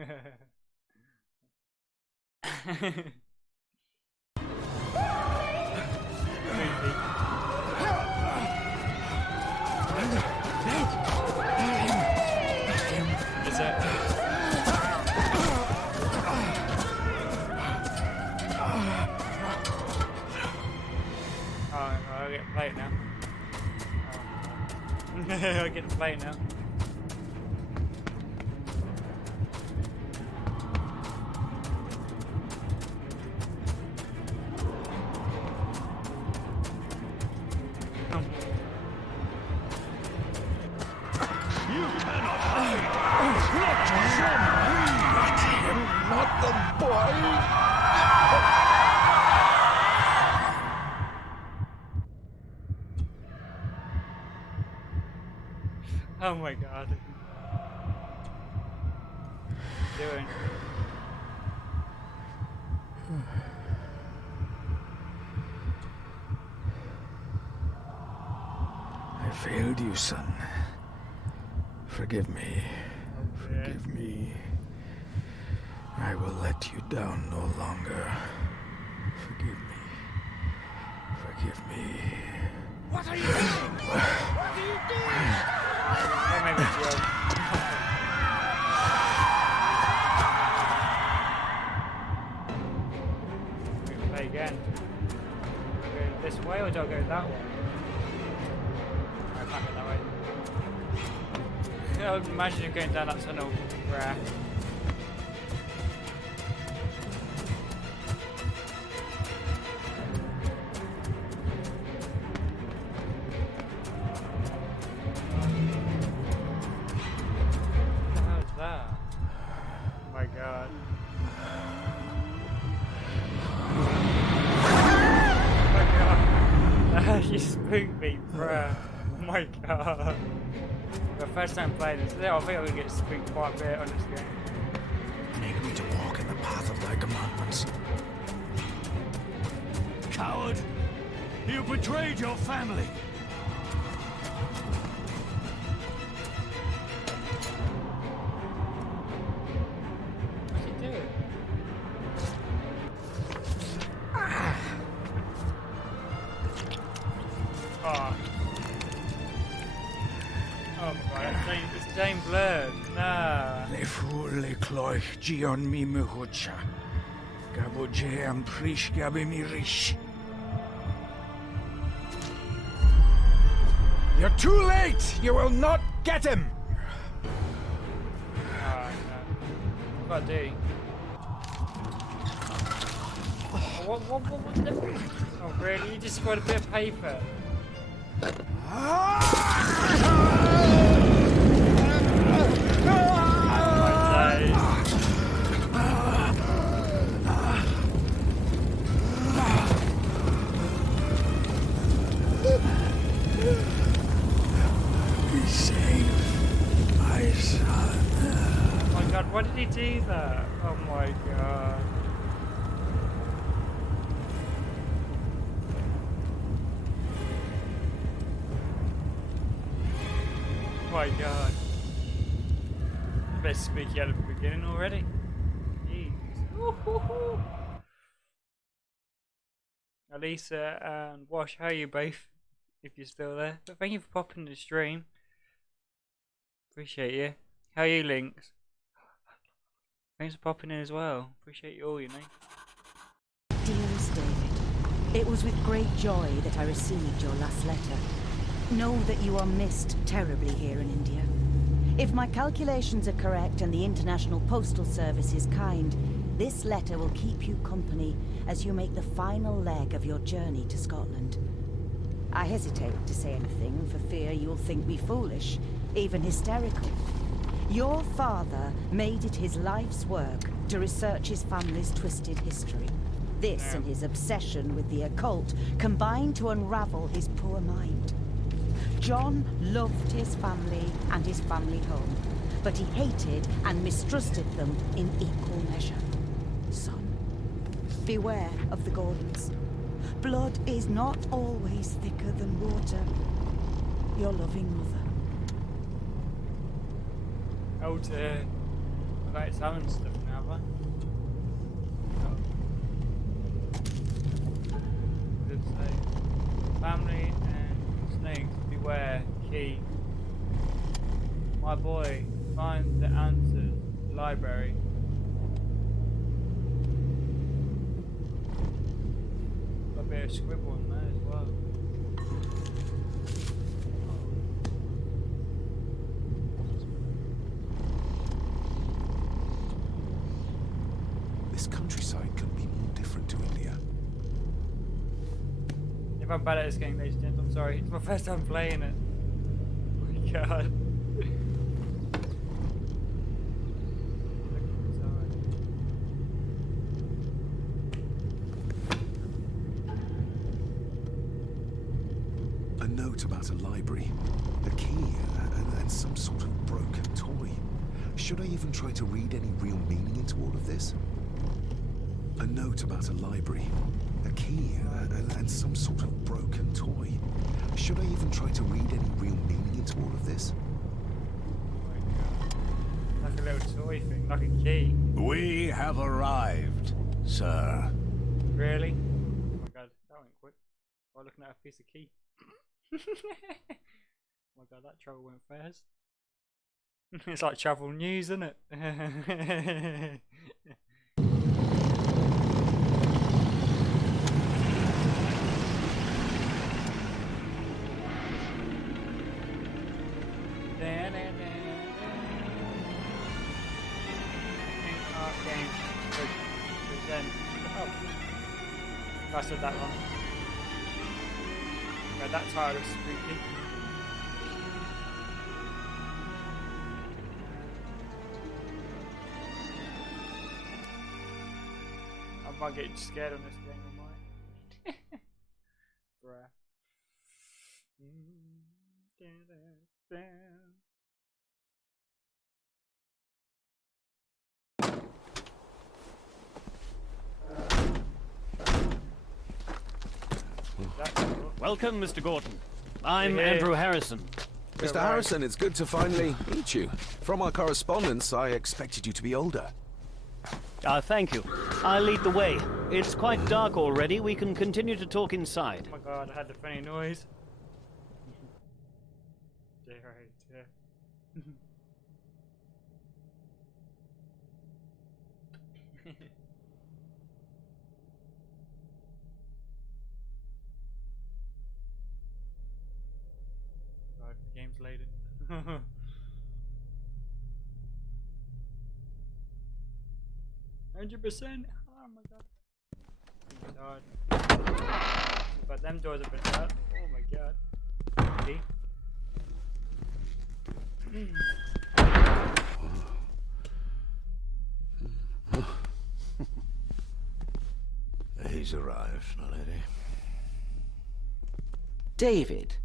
Is it? Oh, I get to play it now. Oh. I get to play it now. You cannot hide! Not him! Not the boy! Oh my god. What are you doing? I failed you, son. Forgive me. Forgive me. I will let you down no longer. Forgive me. Forgive me. What are you doing? What are you doing? That made me joke. We can play again. Do I go this way or do I go that way? I can't go that way. I would imagine you're going down that tunnel. Rare. How's that? Oh my god. Oh my god. You spooked me, bruh. Oh my god. The first time playing this, I think I'm gonna get spooked quite a bit on this game. Make me to walk in the path of thy commandments. Coward! You betrayed your family! What's he doing? Oh. Oh my god, it's Jane blurred. Nah. Le fur le cloich gion mi mehucha. Gabo je am prish gabe mi rish. You're too late! You will not get him! Oh no. What do I do? What the? Oh really? You just got a bit of paper. Be safe, my son. Oh my god, why did he do that? Oh my god. Oh my god. A bit spooky at the beginning already. Jeez. Woo-hoo-hoo. Alisa and Wash, how are you both? If you're still there. But thank you for popping in the stream. Appreciate you. How are you, Lynx? Thanks for popping in as well. Appreciate you all, you know. Dearest David, it was with great joy that I received your last letter. Know that you are missed terribly here in India. If my calculations are correct and the International Postal Service is kind, this letter will keep you company as you make the final leg of your journey to Scotland. I hesitate to say anything for fear you'll think me foolish, even hysterical. Your father made it his life's work to research his family's twisted history. This and his obsession with the occult combined to unravel his poor mind. John loved his family and his family home, but he hated and mistrusted them in equal measure. Son, beware of the Gordons. Blood is not always thicker than water. Your loving mother. Oh dear. Like its own stuff now, right? Good say. Family and snakes, beware. Key. My boy, find the answers. Library. Got a bit of scribble on there as well. This countryside couldn't be more different to India. If I'm bad at this game, ladies and gentlemen, I'm sorry. It's my first time playing it. Oh my god. A note about a library, a key, and some sort of broken toy. Should I even try to read any real meaning into all of this? A note about a library, a key, and some sort of broken toy. Should I even try to read any real meaning into all of this? Like a little toy thing, like a key. We have arrived, sir. Really? Oh my god, that went quick. While looking at a piece of key. Oh my god, that travel went fast. It's like travel news, isn't it? I said that wrong. Yeah, that title is spooky. I might get scared on this game, I might. Bruh. Welcome, Mr. Gordon. I'm Andrew Harrison. Mr. Harrison, it's good to finally meet you. From our correspondence, I expected you to be older. Thank you. I'll lead the way. It's quite dark already. We can continue to talk inside. Oh my god, I had the funny noise. Yeah, right, yeah. God, the game's laden. 100%. Oh my god. Oh my god. But them doors have been shut. Oh my god. See? He's arrived, my lady. David,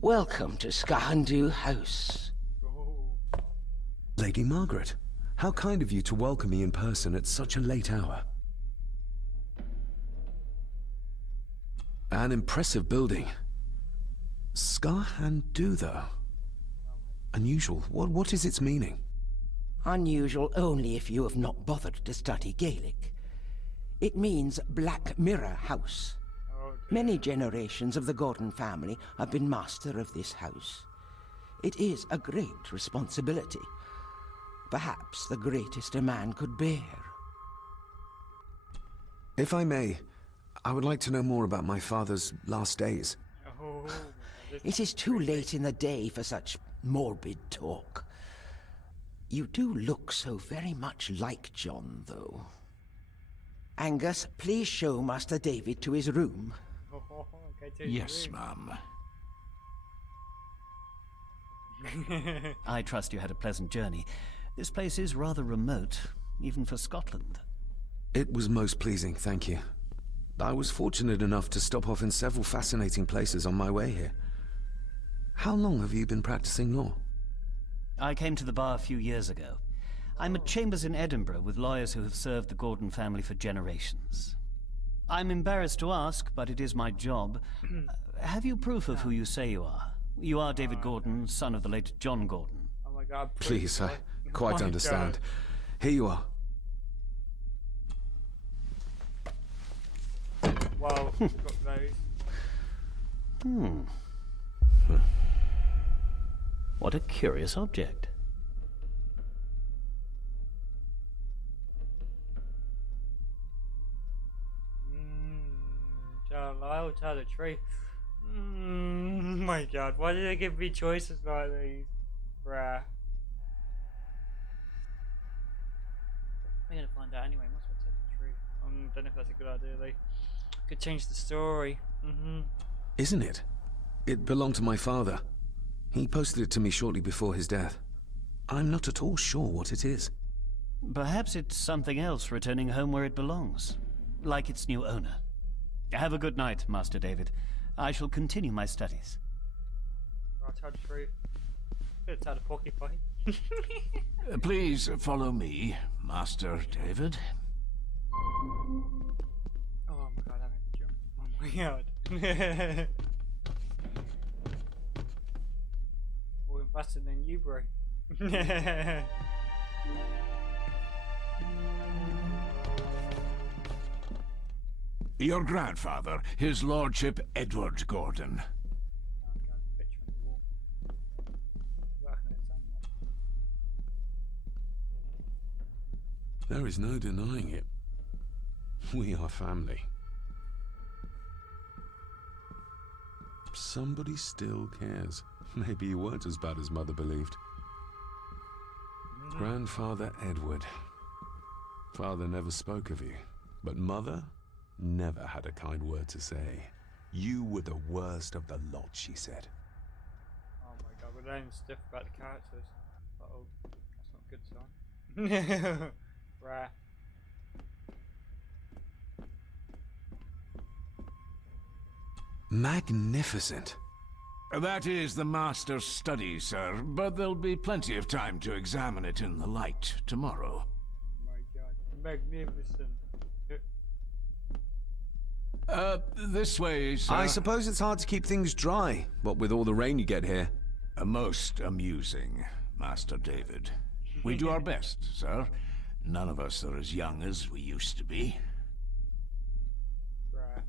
welcome to Skahandu House. Oh. Lady Margaret, how kind of you to welcome me in person at such a late hour. An impressive building. Skahandu, though. Unusual. What is its meaning? Unusual only if you have not bothered to study Gaelic. It means Black Mirror House. Oh, Many generations of the Gordon family have been master of this house. It is a great responsibility. Perhaps the greatest a man could bear. If I may, I would like to know more about my father's last days. oh. It is too late in the day for such morbid talk. You do look so very much like John, though. Angus, please show Master David to his room. Okay, to his Yes, room. ma'am. I trust you had a pleasant journey. This place is rather remote, even for Scotland. It was most pleasing, thank you. I was fortunate enough to stop off in several fascinating places on my way here. How long have you been practicing law? I came to the bar a few years ago. I'm at Chambers in Edinburgh with lawyers who have served the Gordon family for generations. I'm embarrassed to ask, but it is my job. Have you proof of who you say you are? You are David Gordon, son of the late John Gordon. Oh my god. Please, quite my understand. God. Here you are. Wow, we've got those. What a curious object. I'll tell the truth. My God, why did they give me choices like these? Bruh. We're gonna find out anyway. Might as well tell the truth. Don't know if that's a good idea though. Could change the story. Isn't it? It belonged to my father. He posted it to me shortly before his death. I'm not at all sure what it is. Perhaps it's something else returning home where it belongs, like its new owner. Have a good night, Master David. I shall continue my studies. I'll tell the truth. Could tell the porcupine. Please follow me, Master David. Oh my God, that made me jump. Oh my God. More faster than you, bro. Your grandfather, his lordship Edward Gordon. Oh God, picture on the wall. I can examine it. There is no denying it. We are family. Somebody still cares. Maybe you weren't as bad as Mother believed. Grandfather Edward. Father never spoke of you, but Mother never had a kind word to say. You were the worst of the lot, she said. Oh my God, we're learning stuff about the characters. Uh-oh, that's not a good sign. Rare. Magnificent. That is the master's study, sir, but there'll be plenty of time to examine it in the light tomorrow. Oh my God, magnificent. This way, sir. I suppose it's hard to keep things dry, what with all the rain you get here. Most amusing, Master David. We do our best, sir. None of us are as young as we used to be. Rare.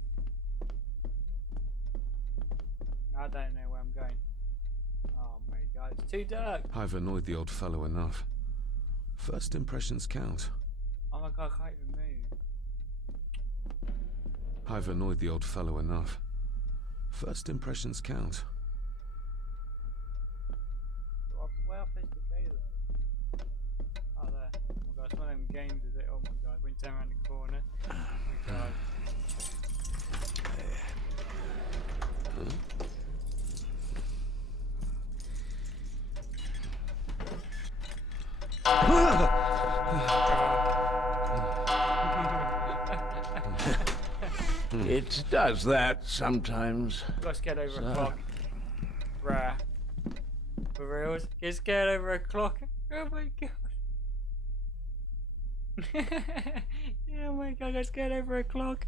I don't know where I'm going. Oh my God, it's too dark. I've annoyed the old fellow enough. First impressions count. Oh my God, I can't even move. I've annoyed the old fellow enough. First impressions count. Where am I supposed to go though? Oh there. Oh my God, it's one of them games, is it? Oh my God, when you turn around the corner. Oh my God. It does that sometimes. Got scared over a clock. Rare. For reals? Get scared over a clock? Oh my God. Yeah, oh my God, I got scared over a clock.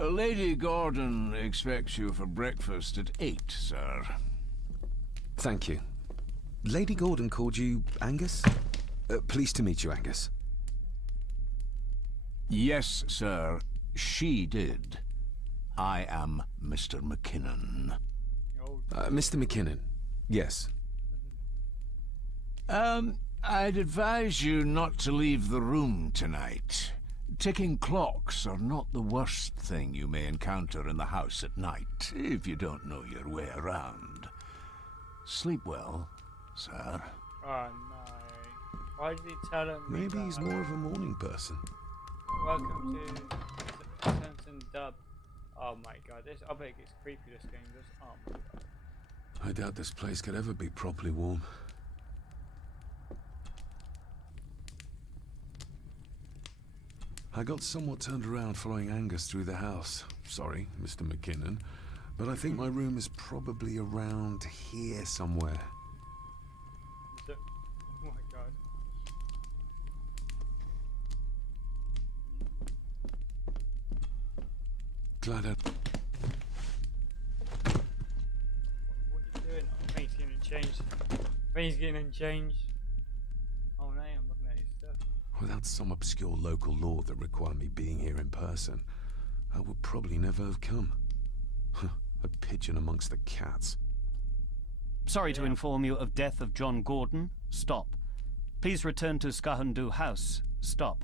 Lady Gordon expects you for breakfast at 8, sir. Thank you. Lady Gordon called you Angus? Pleased to meet you, Angus. Yes, sir. She did. I am Mr. McKinnon. Mr. McKinnon. Yes. I'd advise you not to leave the room tonight. Ticking clocks are not the worst thing you may encounter in the house at night, if you don't know your way around. Sleep well, sir. Oh no. Why did he tell him? Maybe he's more of a morning person. Welcome to Simpson Dub. Oh my God, I bet it gets creepy this game does. Oh my God. I doubt this place could ever be properly warm. I got somewhat turned around following Angus through the house. Sorry, Mr. McKinnon, but I think my room is probably around here somewhere. Is it? Oh my God. Glad I... What you doing? Oh, things getting changed. Things getting changed. Oh no, I'm looking at his stuff. Without some obscure local law that required me being here in person, I would probably never have come. A pigeon amongst the cats. Sorry to inform you of death of John Gordon. Stop. Please return to Skahundu House. Stop.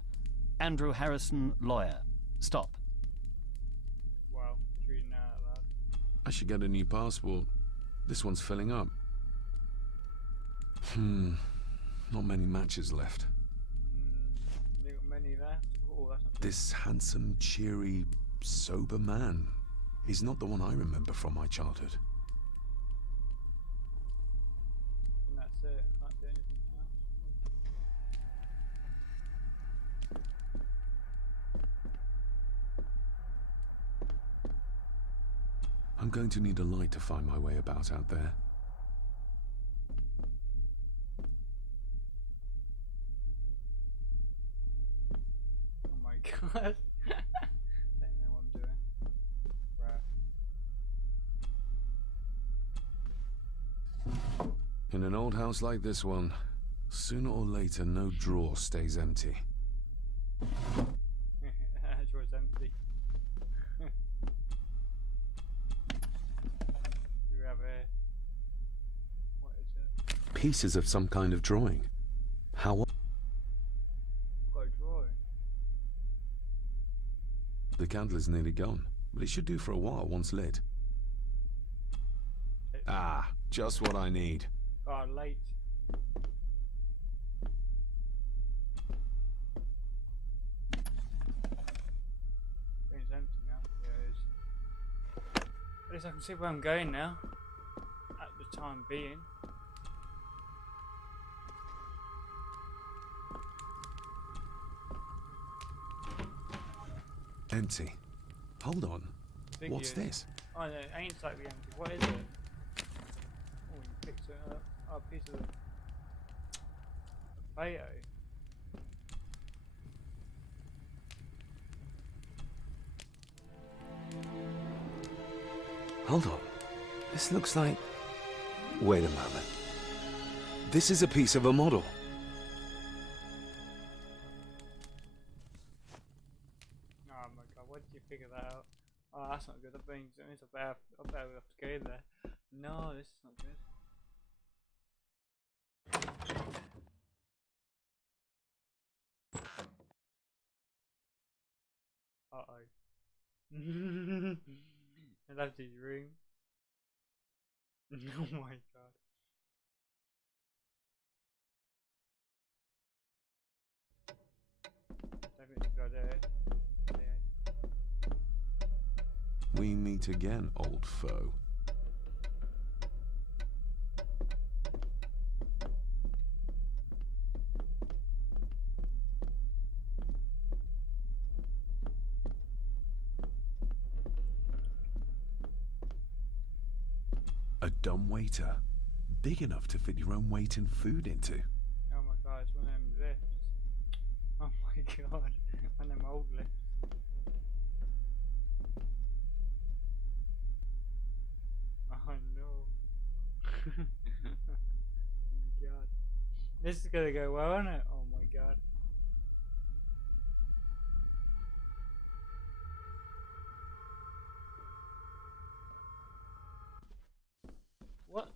Andrew Harrison, lawyer. Stop. Wow, just reading that out loud. I should get a new passport. This one's filling up. Not many matches left. You got many left? Oh, that's not good. This handsome, cheery, sober man. He's not the one I remember from my childhood. And that's it. I can't do anything else. I'm going to need a light to find my way about out there. Oh my god. Don't know what I'm doing. Right. In an old house like this one, sooner or later no drawer stays empty. Drawer's empty. Do we have a... What is it? Pieces of some kind of drawing. How? Got a drawing. The candle is nearly gone, but it should do for a while once lit. Ah, just what I need. Oh, late. It's empty now. Yeah, it is. At least I can see where I'm going now. At the time being. Empty. Hold on. Big What's you. this? Oh no, it ain't slightly empty. What is it? Oh, you picked it up. Oh, a piece of the potato. Hold on. This looks like... Wait a moment. This is a piece of a model. Oh my god, why did you figure that out? Oh, that's not good. That means I better have to go there. No, this is not good. Uh-oh. I left his room. Oh my god. Don't think you got it. Yeah. We meet again, old foe. A dumbwaiter. Big enough to fit your own weight and food into. Oh my god, it's one of them lifts. Oh my god, one of them old lifts. Oh no. Oh my god. This is gonna go well, isn't it? Oh my god. What?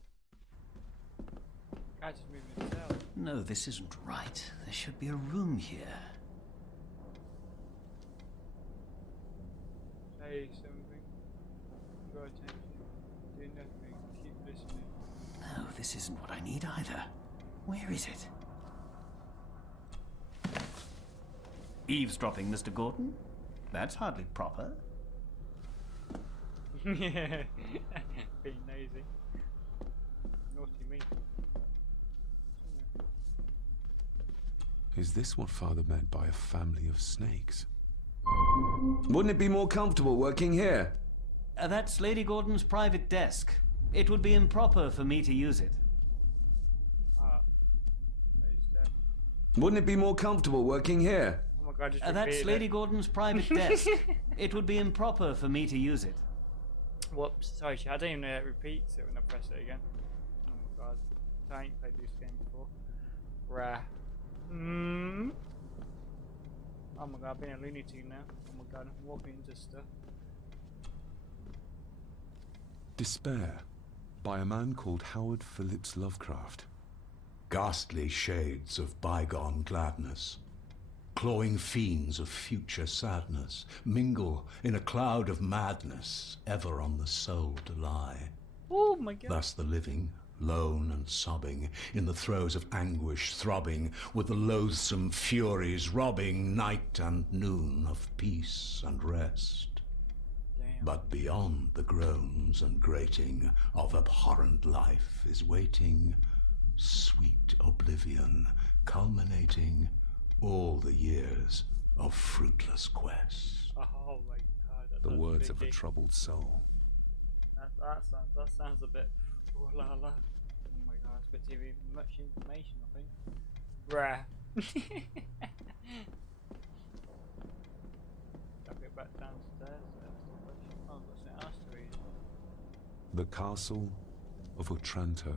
Guy just moving himself. No, this isn't right. There should be a room here. Say something. Draw attention. Do nothing. Keep listening. No, this isn't what I need either. Where is it? Eavesdropping, Mr. Gordon? That's hardly proper. Yeah. Being nosy. Naughty me. Is this what Father meant by a family of snakes? Wouldn't it be more comfortable working here? That's Lady Gordon's private desk. It would be improper for me to use it. Ah. That is dead. Wouldn't it be more comfortable working here? Oh my my god, just That's repeated Lady it. Gordon's private desk. It would be improper for me to use it. Whoops, sorry, I don't even know it repeats it when I press it again. Oh my god, I ain't played this game before. Rare. Oh my god, I've been a Looney Tune now. Oh my god, I'm walking into stuff. Despair, by a man called Howard Phillips Lovecraft. Ghastly shades of bygone gladness, clawing fiends of future sadness, mingle in a cloud of madness, ever on the soul to lie. Oh my god. Thus the living, lone and sobbing, in the throes of anguish throbbing, with the loathsome furies robbing night and noon of peace and rest. Damn. But beyond the groans and grating of abhorrent life is waiting sweet oblivion, culminating all the years of fruitless quest. Oh my god. That The sounds words of a big. troubled soul. That sounds a bit. Oh la la. Oh my god, it's a bit too much information, I think. Rare. I'll get back downstairs. Oh, I've got something else to read. The Castle of Otranto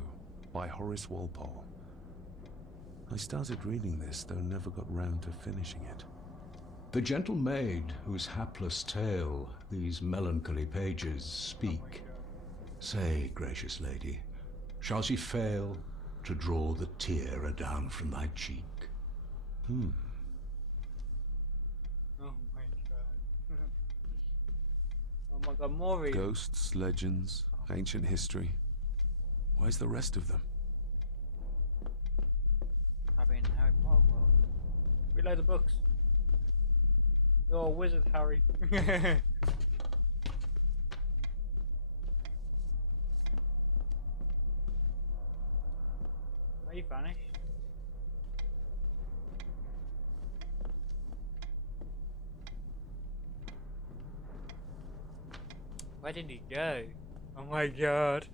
by Horace Walpole. I started reading this, though never got round to finishing it. The gentle maid whose hapless tale these melancholy pages speak, say, gracious lady, shall she fail to draw the tear adown from thy cheek? Oh my god. Oh my god, more reading. Ghosts, legends, ancient history. Where's the rest of them? I've been in Harry Potter world. Reload the books. You're a wizard, Harry. Where you vanished? Where did he go? Oh my god.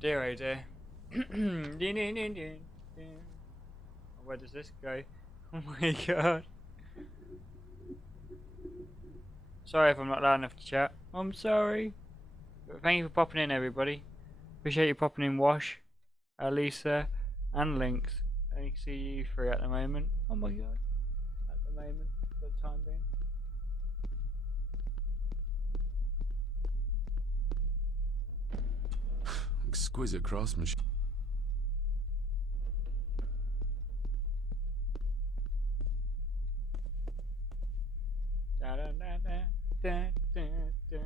Dear oh dear. Where does this go? Oh my god. Sorry if I'm not loud enough to chat. I'm sorry. But thank you for popping in, everybody. Appreciate you popping in, Wash, Lisa, and Lynx. I only see you three at the moment. Oh my god. At the moment, for the time being. Exquisite craftsmanship. Da da da da da da da.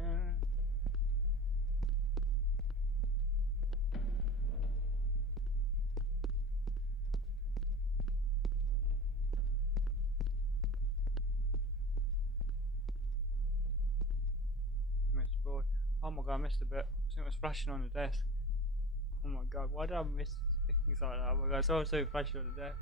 Missed boy. Oh my god, I missed a bit. Something was flashing on the desk. Oh my god, why did I miss things like that? Oh my god, someone so flashing on the desk.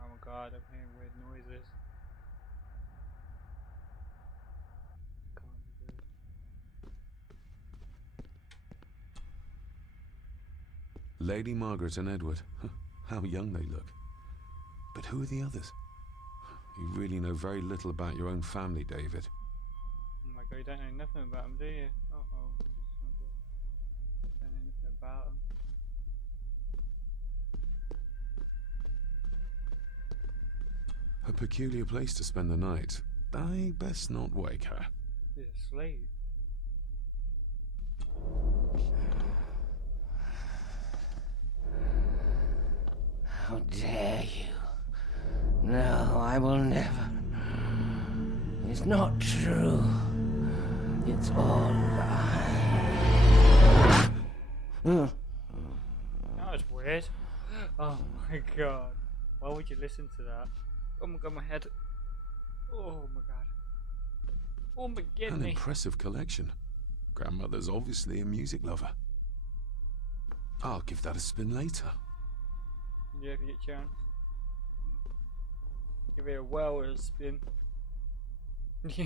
Oh my god, I'm hearing weird noises. Can't be good. Lady Margaret and Edward. How young they look. But who are the others? You really know very little about your own family, David. Oh my god, you don't know nothing about them, do you? Uh-oh. That's not good. Don't know nothing about them. A peculiar place to spend the night. I best not wake her. She's asleep. How dare you? No, I will never. It's not true. It's all lie. That was weird. Oh my god. Why would you listen to that? Oh my god, my head. Oh my god. Oh my An goodness. impressive collection. Grandmother's obviously a music lover. I'll give that a spin later. Yeah, if you get a chance. Give it a whirl or a spin. Yeah. Oh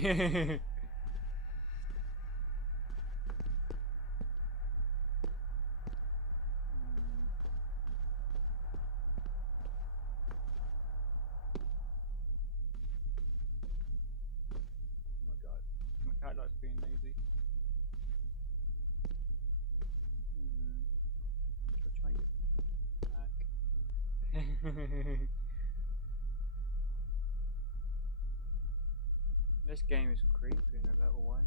my god. My cat likes being lazy. I'll try and get back. This game is creepy in a little way.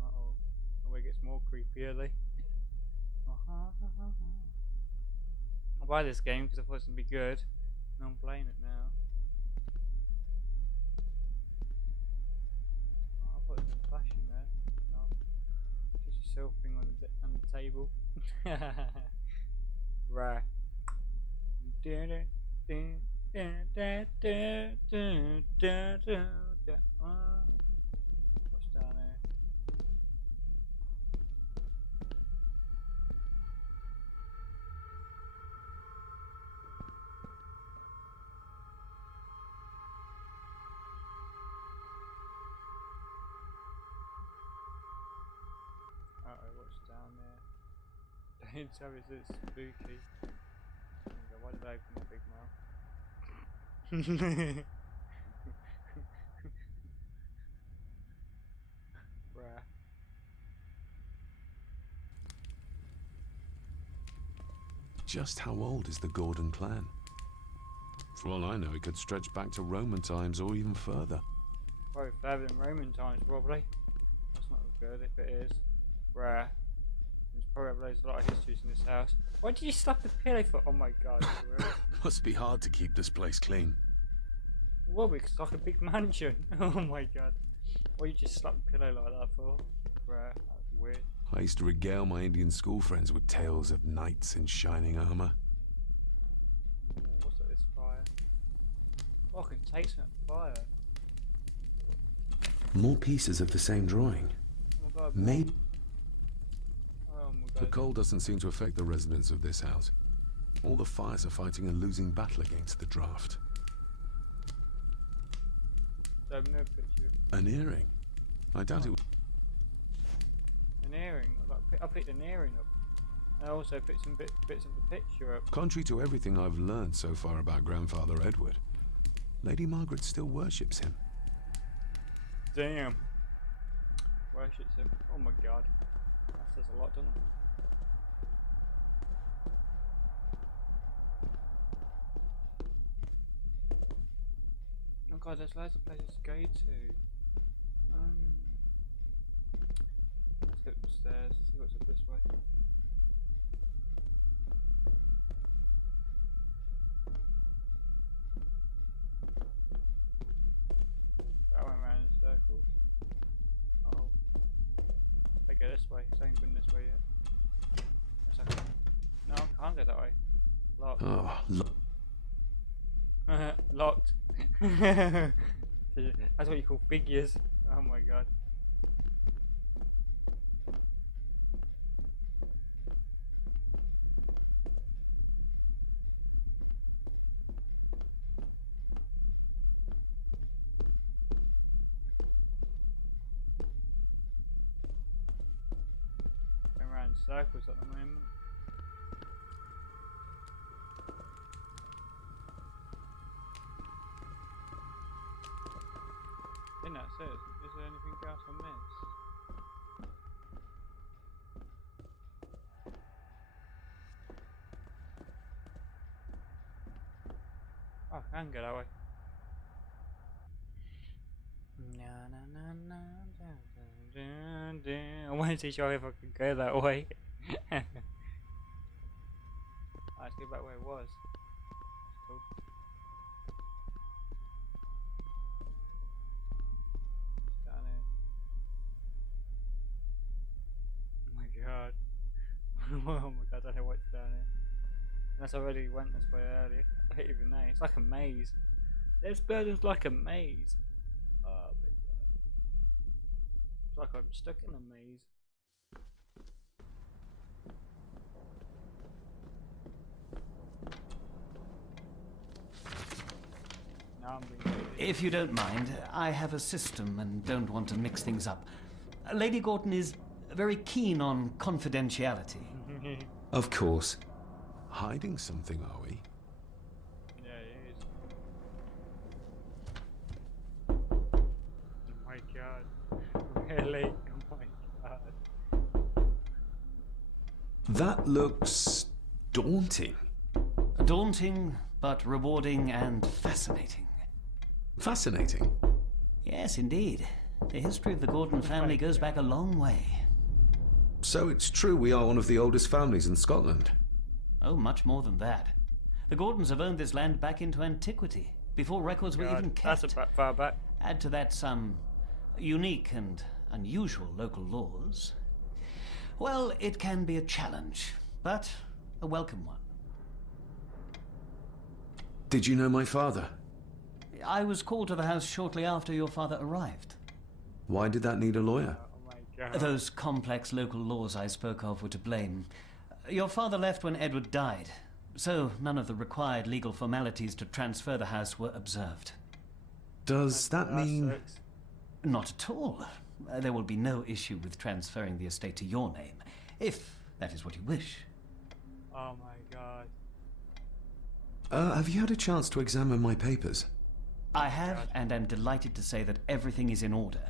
Uh-oh. Oh, it gets more creepy early. I'll buy this game because I thought it was going to be good. And I'm playing it now. Oh, I thought it was flashing there. It's not. Just a silver thing on the table. Right. What's down there? Uh-oh, what's down there? Don't tell me it's spooky. Oh my God, why did I open my big mouth? Bruh. Just how old is the Gordon clan? For all I know, it could stretch back to Roman times or even further. Probably further than Roman times, probably. That's not good if it is. Bruh. There's probably a lot of histories in this house. Why did you slap the pillow for? Oh my god. Must be hard to keep this place clean. Well, because it's like a big mansion. Oh my god. Why you just slap the pillow like that for? Bruh, that's weird. I used to regale my Indian school friends with tales of knights in shining armor. Ooh, what's that, this fire? Oh, I can taste that fire. More pieces of the same drawing. Oh my god. Maybe Oh my the god. cold doesn't seem to affect the residents of this house. All the fires are fighting a losing battle against the draft. So no picture. An earring? I doubt it. An earring. I picked an earring up. I also picked some bits of the picture up. Contrary to everything I've learned so far about Grandfather Edward, Lady Margaret still worships him. Damn. Worships him. Oh my god. That says a lot, doesn't it? Oh god, there's loads of places to go to. Let's go upstairs, see what's up this way. That went round in circles. Oh. They go this way, so I ain't been this way yet. Yes, I can. No, I can't go that way. Locked. Oh, Locked. That's what you call figures. Oh my god. Going around in circles at the moment. I think that's it. Is there anything else I missed? Oh, I can go that way. I wanted to show if I could go that way. Let's go back where it was. That's cool. It's down here. Oh my god. Oh my god, I don't know what's down here. Unless I already went this way earlier. I don't even know. It's like a maze. This building's like a maze. Oh my god. It's like I'm stuck in a maze. Now I'm being If you don't mind, I have a system and don't want to mix things up. Lady Gordon is very keen on confidentiality. Of course. Hiding something, are we? Yeah, it is. Oh my god. Really? Oh my god. That looks daunting. Daunting, but rewarding and fascinating. Fascinating. Yes, indeed. The history of the Gordon family goes back a long way. So it's true we are one of the oldest families in Scotland. Oh, much more than that. The Gordons have owned this land back into antiquity, before records were even kept. That's about far back. Add to that some unique and unusual local laws. Well, it can be a challenge, but a welcome one. Did you know my father? I was called to the house shortly after your father arrived. Why did that need a lawyer? Oh my god. Those complex local laws I spoke of were to blame. Your father left when Edward died, so none of the required legal formalities to transfer the house were observed. Does that mean... sucks. Not at all. There will be no issue with transferring the estate to your name, if that is what you wish. Oh my god. have you had a chance to examine my papers? I have, and am delighted to say that everything is in order.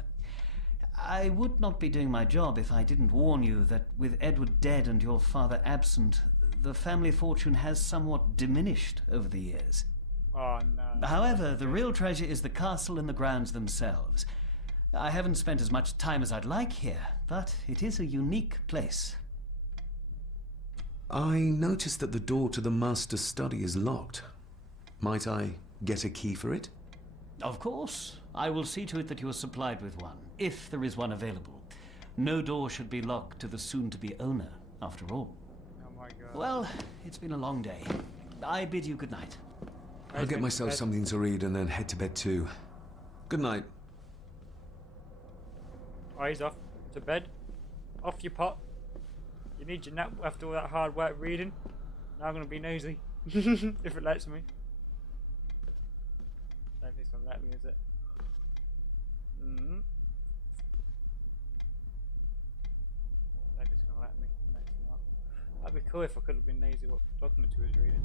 I would not be doing my job if I didn't warn you that with Edward dead and your father absent, the family fortune has somewhat diminished over the years. Oh no. However, the real treasure is the castle and the grounds themselves. I haven't spent as much time as I'd like here, but it is a unique place. I noticed that the door to the master's study is locked. Might I get a key for it? Of course. I will see to it that you are supplied with one, if there is one available. No door should be locked to the soon-to-be owner, after all. Oh my god. Well, it's been a long day. I bid you good night. I'll get myself something to read and then head to bed too. Good night. Oh, he's off to bed. Off your pot. You need your nap after all that hard work reading. Now I'm gonna be nosy. If it lets me. I don't think it's gonna let me, is it? Mm-hmm. I don't think it's gonna let me. No, it's not. That'd be cool if I could have been nosy what document he was reading.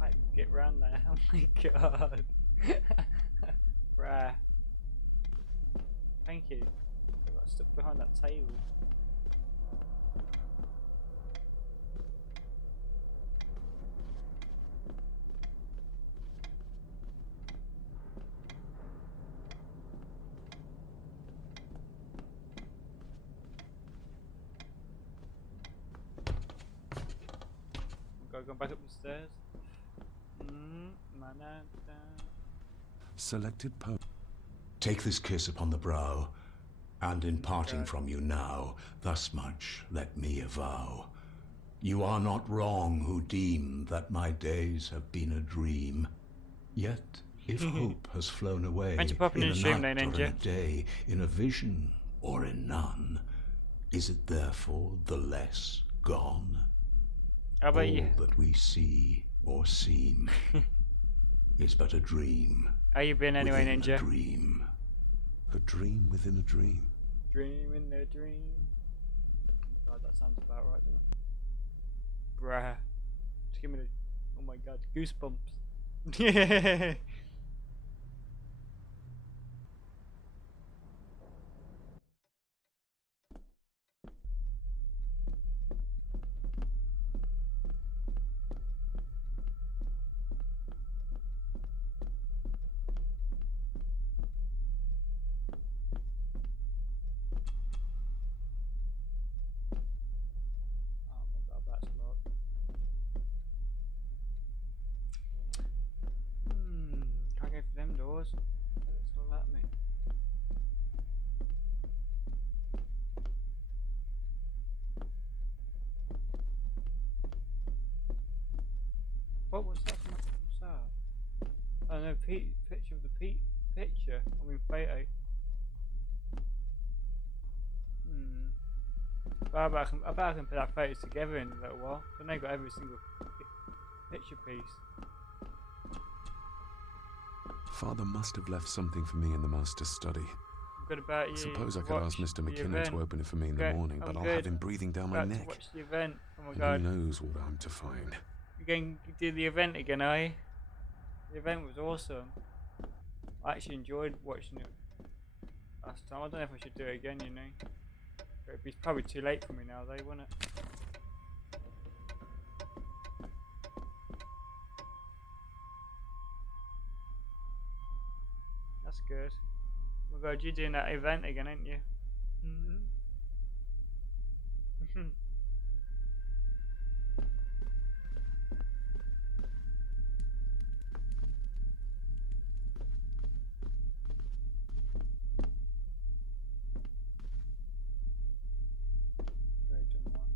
Can't even get round there. Oh my god. Bruh. Thank you. I got stuck behind that table. Go back up the stairs. Selected poem. Take this kiss upon the brow, and in parting from you now, thus much let me avow. You are not wrong who deem that my days have been a dream. Yet, if hope has flown away Thanks for popping in in a stream, night or in Ninja. a day, in a vision or in none, is it therefore the less gone? How about All you? that we see or seem is but a dream. How you been anyway, within Ninja? A dream. A dream within a dream. Dream in the dream. Oh my god, that sounds about right, doesn't it? Bruh. Just give me the. Oh my god, goosebumps. Oh my god, that's locked. Can't go for them doors. And it's gonna let me. What was that? What's that? Oh no, picture of the picture. I mean, photo. But I bet I can put that photos together in a little while. I know I've got every single picture piece. Father must have left something for me in the master's study. I'm good about you. Suppose I could ask Mr. The McKinnon event. to open it for me in the Okay, morning, but I'm I'll good. have him breathing down my About to neck. watch the event. Oh my And god. who knows what I'm to find. You're going to do the event again, are you? The event was awesome. I actually enjoyed watching it last time. I don't know if I should do it again, you know. But it'd be probably too late for me now, though, wouldn't it? That's good. Oh my god, you're doing that event again, aren't you? Right, done that.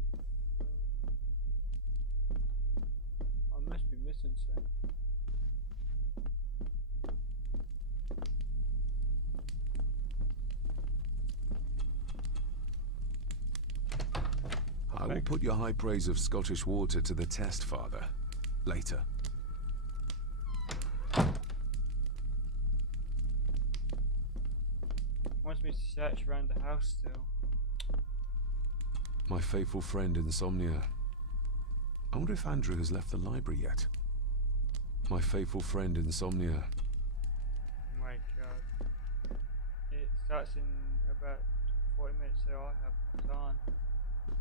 I must be missing something. I will put your high praise of Scottish water to the test, Father. Later. Wants me to search around the house still. My faithful friend Insomnia. I wonder if Andrew has left the library yet. My faithful friend Insomnia. Oh my god. It starts in about 40 minutes, so I have time.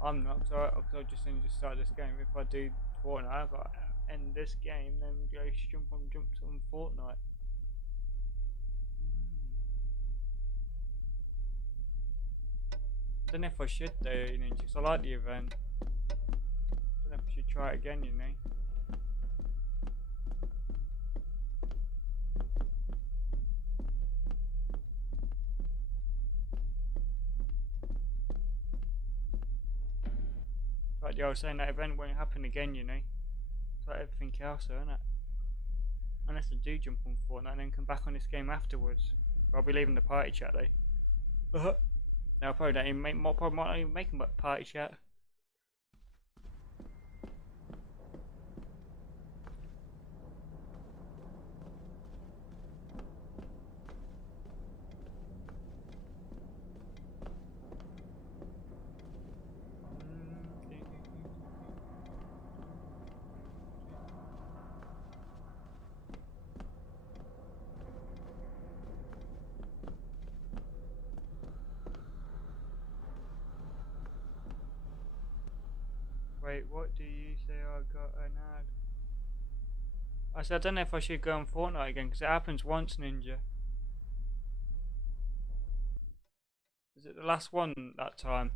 I'm not, so I just need to start this game. If I do Fortnite, I've got to end this game, then go jump on Fortnite. Don't know if I should though, you know, because I like the event. Don't know if I should try it again, you know. Like I was saying, that event won't happen again, you know. It's like everything else, isn't it? Unless I do jump on Fortnite and then come back on this game afterwards. I'll be leaving the party chat though. No, I probably don't even make more. Probably might not even make a party chat. Wait, what do you say I got an ad? I said I don't know if I should go on Fortnite again because it happens once, Ninja. Is it the last one that time?